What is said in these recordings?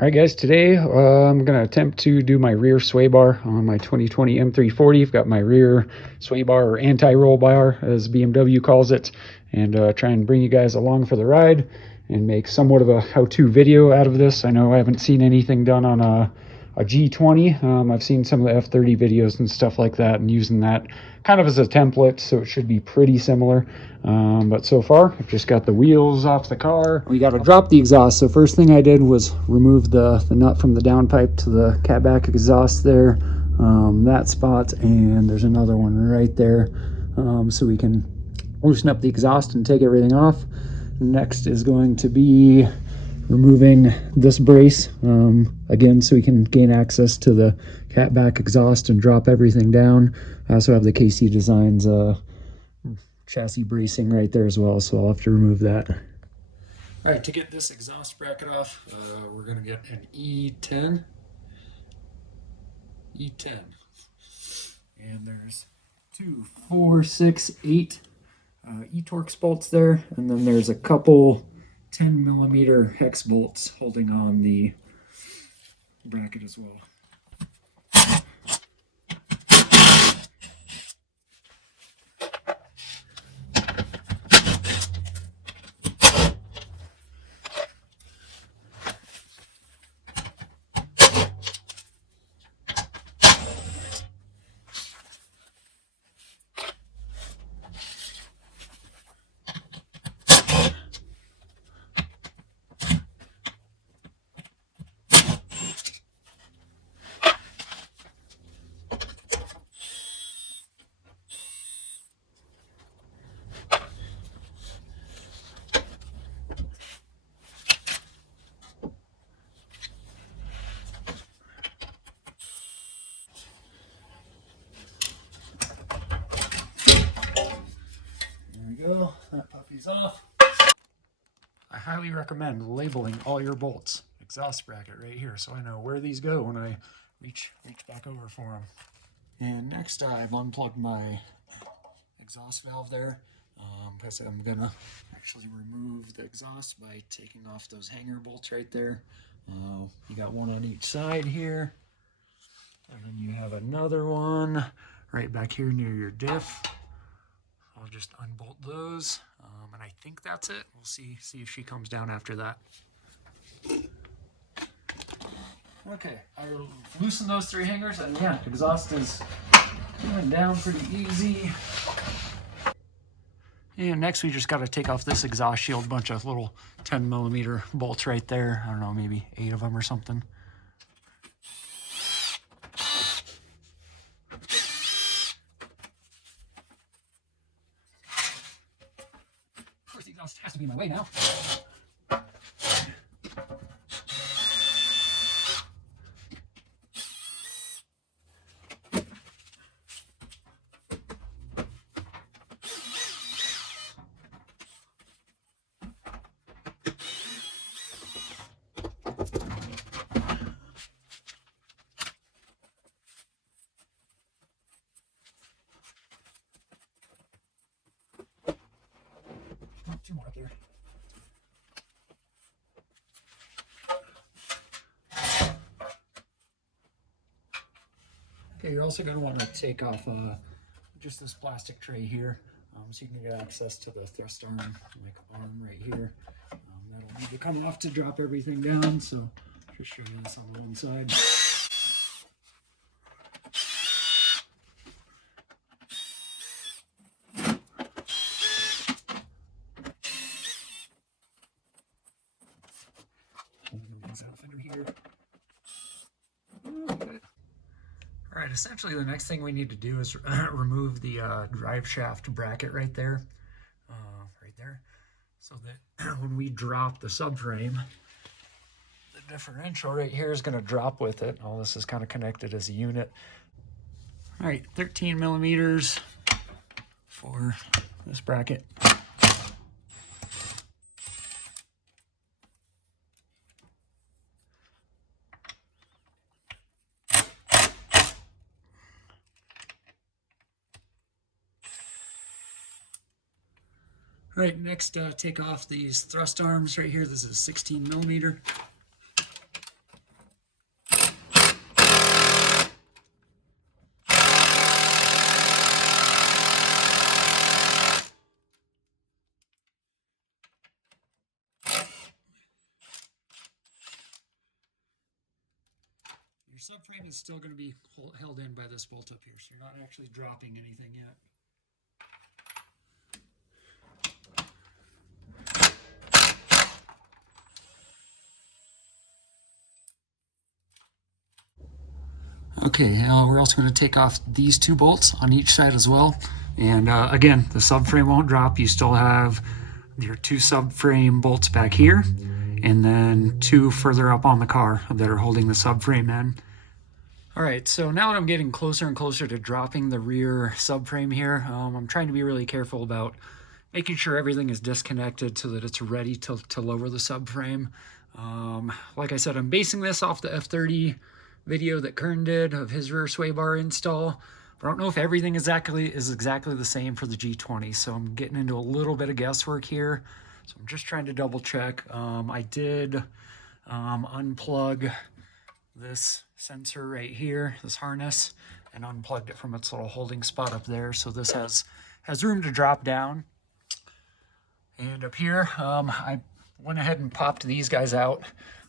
All right, guys, today I'm going to attempt to do my rear sway bar on my 2020 M340. I've got my rear sway bar, or anti-roll bar, as BMW calls it, and try and bring you guys along for the ride and make somewhat of a how-to video out of this. I know I haven't seen anything done on a G20. I've seen some of the F30 videos and stuff like that, and using that kind of as a template, so it should be pretty similar. But so far, I've just got the wheels off the car. We got to drop the exhaust. So first thing I did was remove the nut from the downpipe to the catback exhaust there, that spot, and there's another one right there, so we can loosen up the exhaust and take everything off. Next is going to be removing this brace, again, so we can gain access to the catback exhaust and drop everything down. I also have the KC Designs chassis bracing right there as well, so I'll have to remove that. All right, to get this exhaust bracket off, we're going to get an E10. And there's 2, 4, 6, 8 E-Torx bolts there, and then there's a couple 10mm hex bolts holding on the bracket as well. Go. That puppy's off. I highly recommend labeling all your bolts. Exhaust bracket right here, so I know where these go when I reach back over for them. And next, I've unplugged my exhaust valve there. Because I'm gonna actually remove the exhaust by taking off those hanger bolts right there. You got one on each side here, and then you have another one right back here near your diff. I'll just unbolt those, and I think that's it. We'll see if she comes down after that. Okay, I loosened those 3 hangers, and yeah, exhaust is coming down pretty easy. And next we just got to take off this exhaust shield, bunch of little 10mm bolts right there. I don't know, maybe 8 of them or something. The exhaust has to be in my way now. Oh, 2 more up there. Okay, you're also going to want to take off just this plastic tray here, so you can get access to the thrust arm, like arm right here. That'll need to come off to drop everything down, so just show you this on the one side. Fender here. All right, essentially the next thing we need to do is remove the drive shaft bracket right there, so that when we drop the subframe, the differential right here is going to drop with it. All this is kind of connected as a unit. All right, 13mm for this bracket. All right, next take off these thrust arms right here. This is 16mm. your subframe is still going to be held in by this bolt up here, so you're not actually dropping anything yet. Okay, we're also going to take off these two bolts on each side as well. And again, the subframe won't drop. You still have your two subframe bolts back here, and then two further up on the car that are holding the subframe in. All right, so now that I'm getting closer and closer to dropping the rear subframe here, I'm trying to be really careful about making sure everything is disconnected so that it's ready to lower the subframe. Like I said, I'm basing this off the F30 video that Kern did of his rear sway bar install. But I don't know if everything is exactly the same for the G20, so I'm getting into a little bit of guesswork here. So I'm just trying to double check. I did unplug this sensor right here, this harness, and unplugged it from its little holding spot up there. So this has room to drop down. And up here, I went ahead and popped these guys out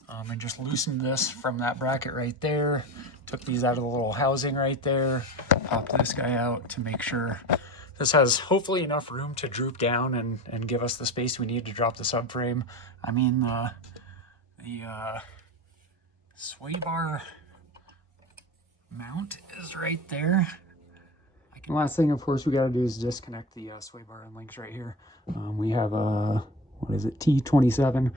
and just loosened this from that bracket right there. Took these out of the little housing right there. Popped this guy out to make sure this has hopefully enough room to droop down and give us the space we need to drop the subframe. I mean, the sway bar mount is right there. The last thing, of course, we got to do is disconnect the sway bar and links right here. We have a, what is it, T27.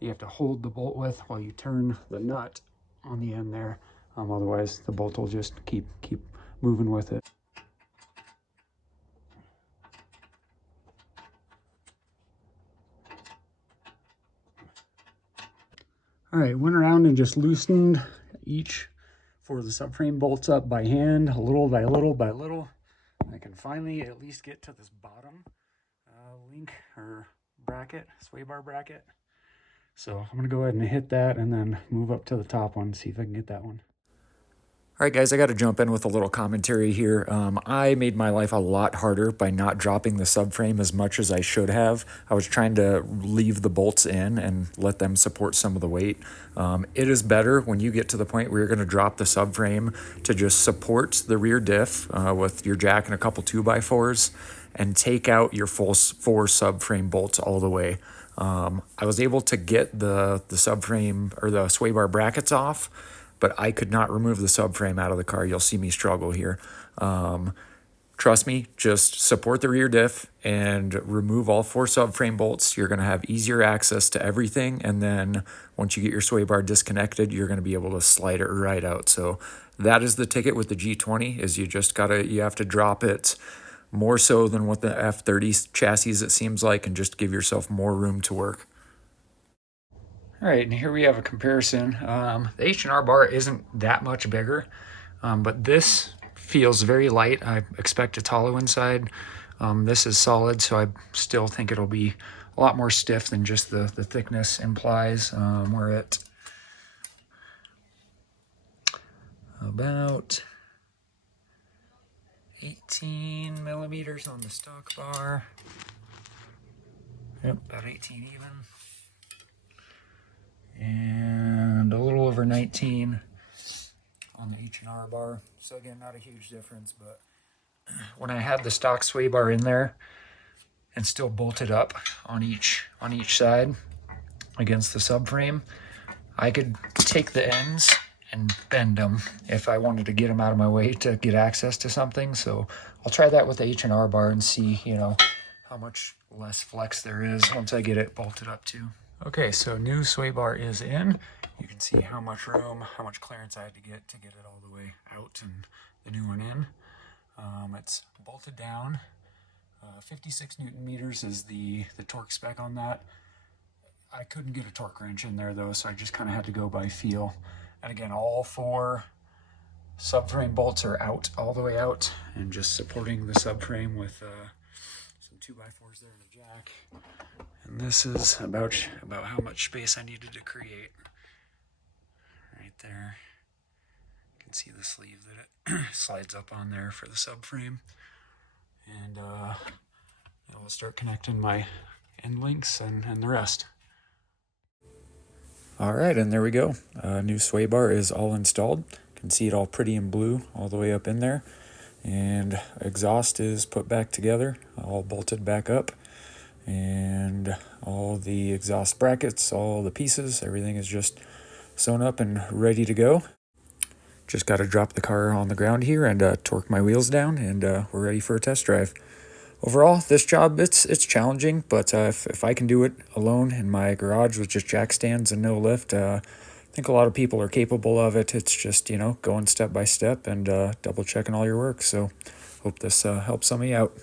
You have to hold the bolt with while you turn the nut on the end there. Otherwise, the bolt will just keep moving with it. All right, went around and just loosened each for the subframe bolts up by hand, little by little by little. I can finally at least get to this bottom link or bracket, sway bar bracket. So I'm gonna go ahead and hit that and then move up to the top one, see if I can get that one. All right, guys, I got to jump in with a little commentary here. I made my life a lot harder by not dropping the subframe as much as I should have. I was trying to leave the bolts in and let them support some of the weight. It is better when you get to the point where you're going to drop the subframe to just support the rear diff with your jack and a couple 2x4s and take out your full 4 subframe bolts all the way. I was able to get the subframe or the sway bar brackets off, but I could not remove the subframe out of the car. You'll see me struggle here. Trust me, just support the rear diff and remove all 4 subframe bolts. You're gonna have easier access to everything. And then once you get your sway bar disconnected, you're gonna be able to slide it right out. So that is the ticket with the G20, is you have to drop it more so than what the F30 chassis, it seems like, and just give yourself more room to work. All right, and here we have a comparison. The H&R bar isn't that much bigger, but this feels very light. I expect it's hollow inside. This is solid, so I still think it'll be a lot more stiff than just the thickness implies. We're at about 18 millimeters on the stock bar. Yep, about 18 even. And a little over 19 on the H&R bar. So again, not a huge difference, but when I had the stock sway bar in there and still bolted up on each side against the subframe, I could take the ends and bend them if I wanted to get them out of my way to get access to something. So I'll try that with the H&R bar and see, you know, how much less flex there is once I get it bolted up too. Okay, so new sway bar is in. You can see how much room, how much clearance I had to get it all the way out and the new one in. It's bolted down. 56 Newton meters is the torque spec on that. I couldn't get a torque wrench in there though, so I just kind of had to go by feel. And again, all 4 subframe bolts are out, all the way out, and just supporting the subframe with some 2x4s there and a jack. And this is about how much space I needed to create. Right there. You can see the sleeve that it slides up on there for the subframe. And I'll start connecting my end links and the rest. All right, and there we go. New sway bar is all installed. You can see it all pretty in blue all the way up in there. And exhaust is put back together, all bolted back up. And all the exhaust brackets, all the pieces, everything is just sewn up and ready to go. Just got to drop the car on the ground here and torque my wheels down, and we're ready for a test drive. Overall, this job, it's challenging, but if I can do it alone in my garage with just jack stands and no lift, I think a lot of people are capable of it. It's just, going step by step and double checking all your work. So hope this helps some of you out.